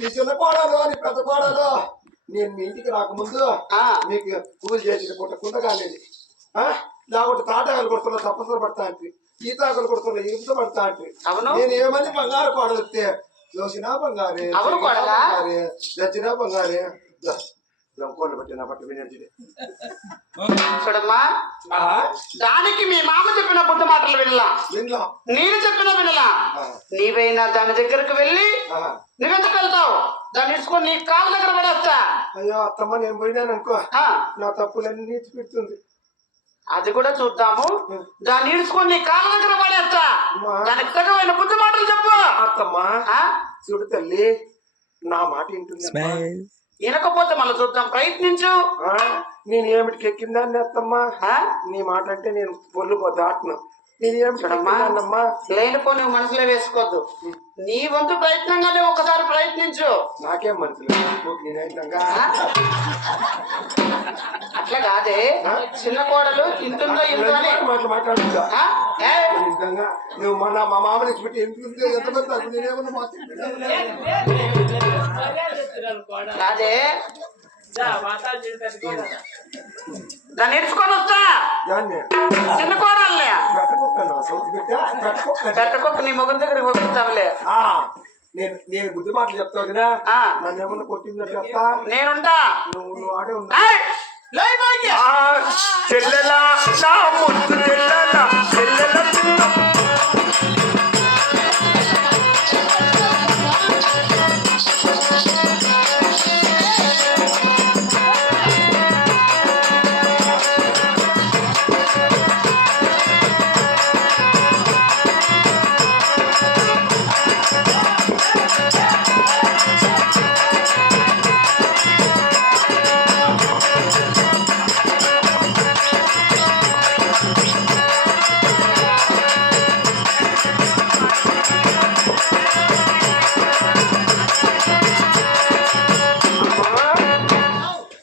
నీ చిన్న కోడలు నీ పెద్ద కోడలు నేను మీ ఇంటికి రాకముందు మీకు పూజ చేసిన పూట కుండ కాలేదు లేకపోతే తాటాకులు కొడుతున్నా తప్పసలు పడతా అంటే ఈతాకులు కొడుతున్నా ఇరుపుతో పడతా అంటే నేను ఏమని బంగారు కోడలు వస్తే చూసినా బంగారే దచ్చినా బంగారే పట్టిన పట్టు చూడమ్మా దానికి మీ మామ చెప్పిన బుద్ధ మాటలు వినలా నేను చెప్పిన వినలా నీవైనా దాని దగ్గరకు వెళ్ళి నువ్వెందుకు వెళ్తావు దాన్ని ఇసుకొని నీ కాళ్ళ దగ్గర పడేస్తా. అయ్యో అత్తమ్మ నేను పోయినాను అనుకో నా తప్పులన్నీ పెడుతుంది. అది కూడా చూద్దాము. దాన్ని ఈడ్చుకొని నీ కాళ్ళ దగ్గర పడేస్తా. దానికి తగ్గమైన బుద్ధి మాటలు చెప్పు. అత్తమ్మ చూడు తల్లి నా మాట వింటుంది. వినకపోతే మళ్ళీ చూద్దాం, ప్రయత్నించు. నేను ఏమిటికి ఎక్కిందాన్ని అత్తమ్మా నీ మాట అంటే నేను పొల్లు దాటను. నేను ఏమిటమ్మా లేనిపోయి నువ్వు మనసులో వేసుకోవద్దు. నీ వంతు ప్రయత్నంగానే ఒకసారి ప్రయత్నించు. నాకేం మనసులో అట్లా కాదే చిన్న కోడలు ఇంతుందో ఇంతో మాట్లాడుతుందా నువ్వు మన మా మామని పెట్టి ఎంత ఎంతమంది నేనేమన్నా కాదే దాన్ని నేర్చుకొని వస్తా. చిన్న కోడల్ని పెట్టకొక్క నీ మొగం దగ్గర పంపిస్తావులే. నేను బుద్ధి మాటలు చెప్తావు కదా నన్ను ఏమన్నా కొట్టిందో చెప్తా. నేనుంటా నువ్వు ఆడే ఉంటా. చెల్లెలా నా ముద్దు చెల్లెలా చెల్లెల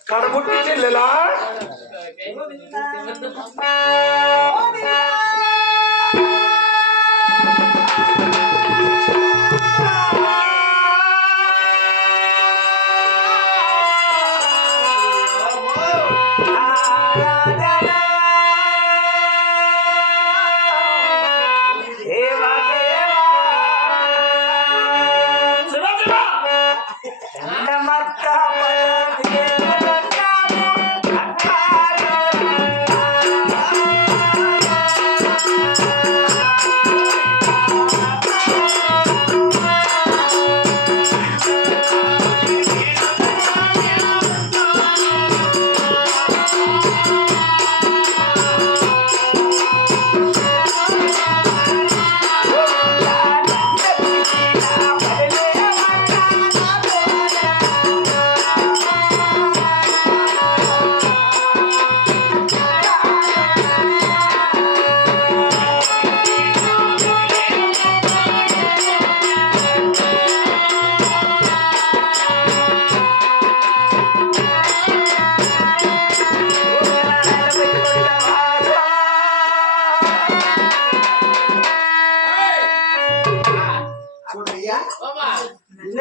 కడముట్టి చెల్లెలా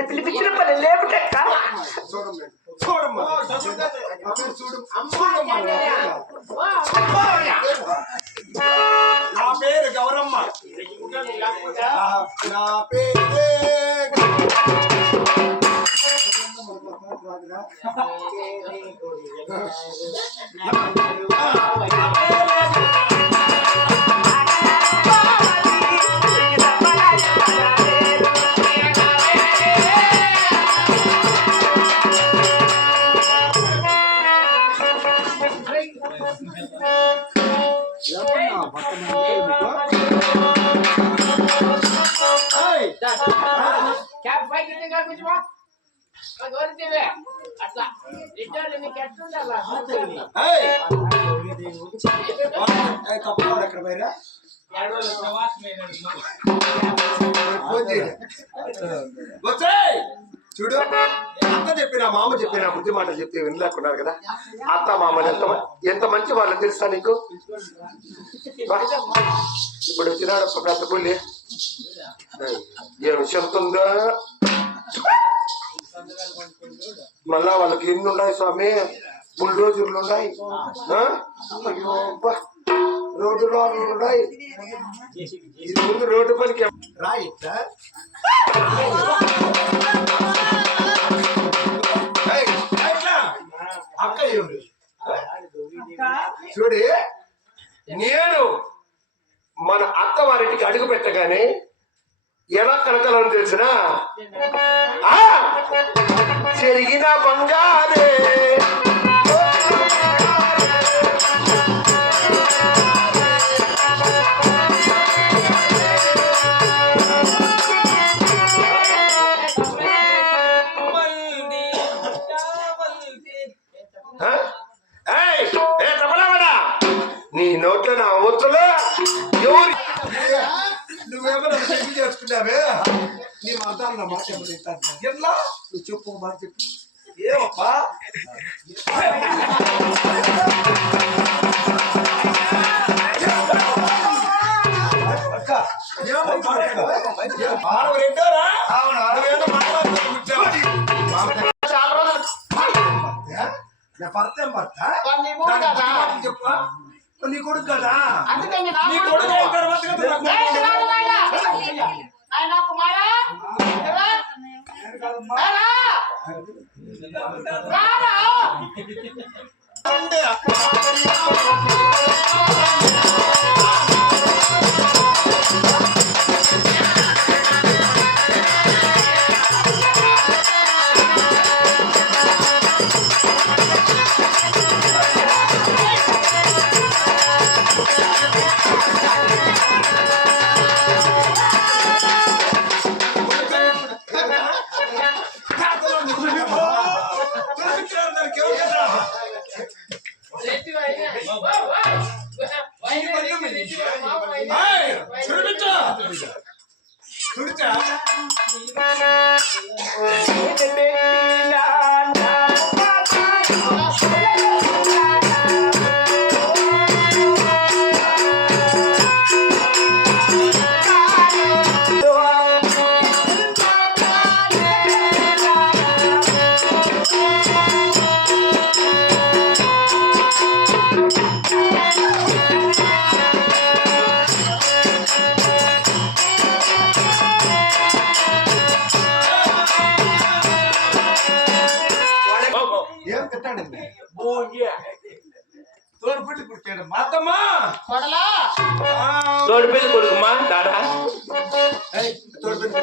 పిలిపించిన పని లేపుటెక్క నా పేరు గౌరమ్మ. నా పేరు చూడు అత్త చెప్పిన మామ చెప్పిన బుద్ధి మాట చెప్తే వినలేకున్నారు కదా. అత్త మామని ఎంత మంచి వాళ్ళు తెలుసా నీకు. ఇప్పుడు వచ్చినాడు పెద్ద పుల్లి ఏమి చెప్తుందో మళ్ళా వాళ్ళకి ఎన్ని ఉన్నాయి స్వామి, బుల్డోజర్లు ఉన్నాయి, అయ్యో అబ్బా, రోడ్డు రోడ్లు ఉన్నాయి. ఇది ముందు రోడ్డు పనికి రైట్ అక్క ఏమిటి చూడి, నేను మన అత్త వారింటికి అడుగు పెట్టగానే ఎలా కనకాలని తెలిసిన చెరిగిన బంగారే నీ నోట్లో నా ఒత్తులో ఎవరు నువ్వేమన్నా పెళ్లి చేసుకున్నావే, నీ మాట్లాడిన మాట ఎట్లా నువ్వు చెప్పు మాట చెప్పు. ఏమప్పా చాలా రోజులు భర్త ఏం భర్త నీ మూడు కదా, చెప్పు. నీ కొడుకు కదా, అందుకని నా నీ కొడుకు. కొడుకు తర్వాత కదా ఏయ్, రాను నాయనా. నాయనా కుమారా, రా. రారా. రారా. ఏం తిట్టాడండి తోడుపెట్టి పుట్టాడు మా అత్తమ్మా కొడలా. తోడు పెళ్లి కొడుకుమా దాడా తోడుపెట్టి